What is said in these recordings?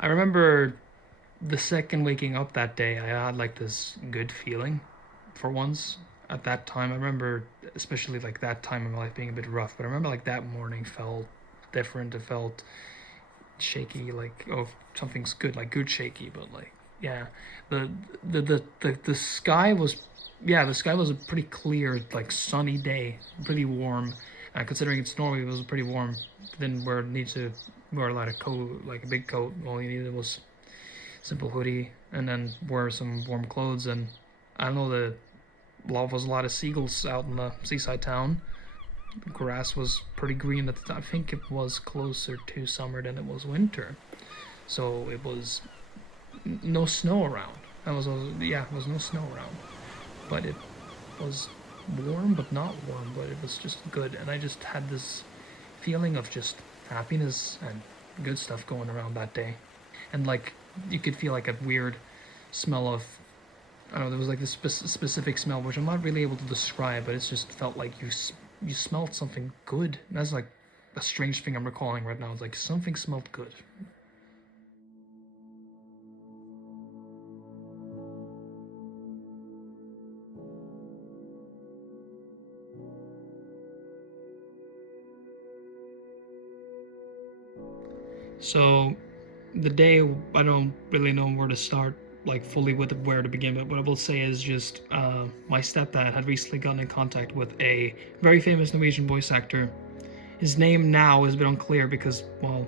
I remember the second waking up that day, I had like this good feeling for once. At that time, I remember, especially like that time in my life being a bit rough, but I remember like that morning felt different. It felt shaky, like, oh, something's good, like good shaky, but like, yeah, the the sky was, yeah, the sky was a pretty clear, like sunny day, pretty warm. Considering it's Norway, it was pretty warm. Didn't wear need to wear like a coat, like a big coat. All you needed was simple hoodie, and then wear some warm clothes. And I don't know, the was a lot of seagulls out in the seaside town. The grass was pretty green at the time. I think it was closer to summer than it was winter, so it was no snow around. That was yeah, it was no snow around, but it was warm, but not warm. But it was just good, and I just had this feeling of just happiness and good stuff going around that day, and like you could feel like a weird smell of, I don't know, there was like this specific smell which I'm not really able to describe, but it's just felt like you smelled something good. And that's like a strange thing I'm recalling right now. It's like something smelled good. So the day, I don't really know where to start, like fully with where to begin. But what I will say is just my stepdad had recently gotten in contact with a very famous Norwegian voice actor. His name now has been unclear because, well,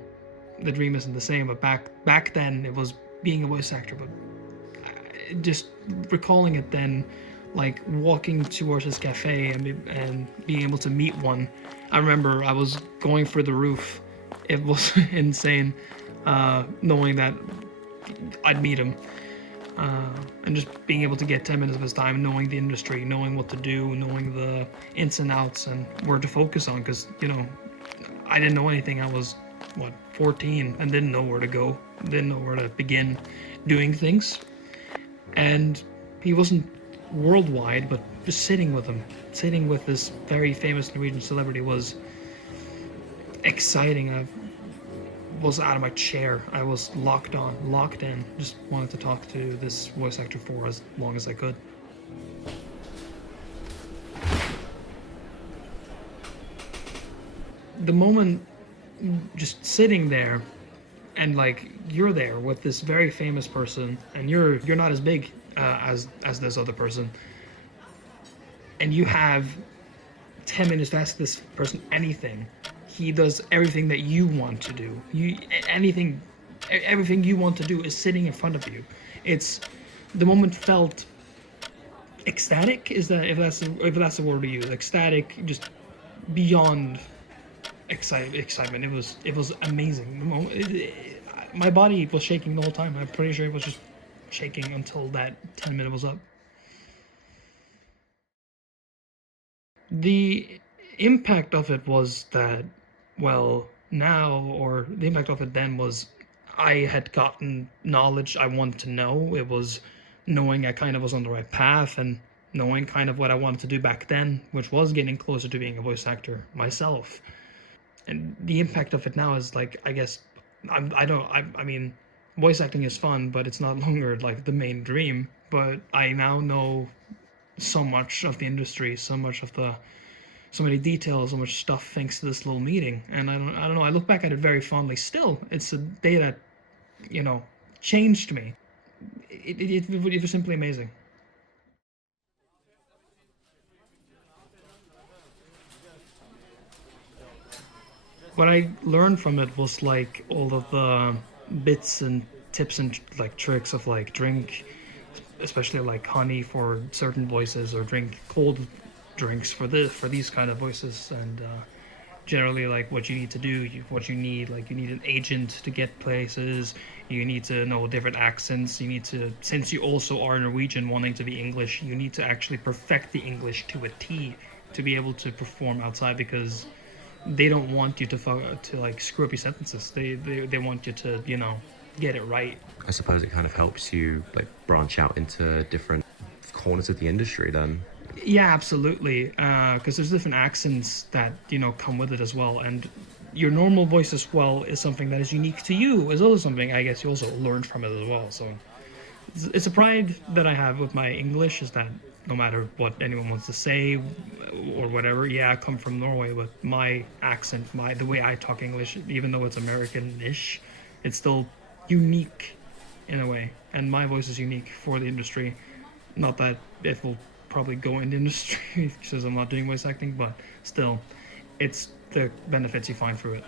the dream isn't the same. But back then, it was being a voice actor. But just recalling it then, like walking towards this cafe and being able to meet one. I remember I was going for the roof. It was insane, knowing that I'd meet him, and just being able to get 10 minutes of his time, knowing the industry, knowing what to do, knowing the ins and outs and where to focus on. Because, you know, I didn't know anything. I was, what, 14, and didn't know where to go, didn't know where to begin doing things. And he wasn't worldwide, but just sitting with him, sitting with this very famous Norwegian celebrity was exciting. I was out of my chair. I was locked in. Just wanted to talk to this voice actor for as long as I could. The moment, just sitting there, and like you're there with this very famous person, and you're not as big as this other person, and you have 10 minutes to ask this person anything. He does everything that you want to do. Everything you want to do is sitting in front of you. It's the moment felt ecstatic. Is that, if that's the word to use? Ecstatic, just beyond excitement. It was amazing. My body was shaking the whole time. I'm pretty sure it was just shaking until that 10 minute was up. The impact of it was that, well, now, or the impact of it then was I had gotten knowledge I wanted to know. It was knowing I kind of was on the right path, and knowing kind of what I wanted to do back then, which was getting closer to being a voice actor myself. And the impact of it now is like, I guess, I mean, voice acting is fun, but it's not longer like the main dream. But I now know so much of the industry, so many details, so much stuff thanks to this little meeting. And I don't know. I look back at it very fondly. Still, it's a day that, you know, changed me. It was simply amazing. What I learned from it was like all of the bits and tips and like tricks of like drink, especially like honey for certain voices, or drink cold drinks for these kind of voices. And generally like what you need to do, what you need, like you need an agent to get places. You need to know different accents. You need to, since you also are Norwegian wanting to be English, you need to actually perfect the English to a T to be able to perform outside, because they don't want you to like screw up your sentences. They want you to, you know, get it right. I suppose it kind of helps you like branch out into different corners of the industry then. Yeah, absolutely. Because there's different accents that, you know, come with it as well. And your normal voice as well is something that is unique to you, is also something I guess you also learned from it as well. So it's a pride that I have with my English is that no matter what anyone wants to say or whatever, yeah, I come from Norway, but my accent, the way I talk English, even though it's American-ish, it's still unique in a way, and my voice is unique for the industry. Not that it will probably go in the industry because I'm not doing voice acting, but still, it's the benefits you find through it.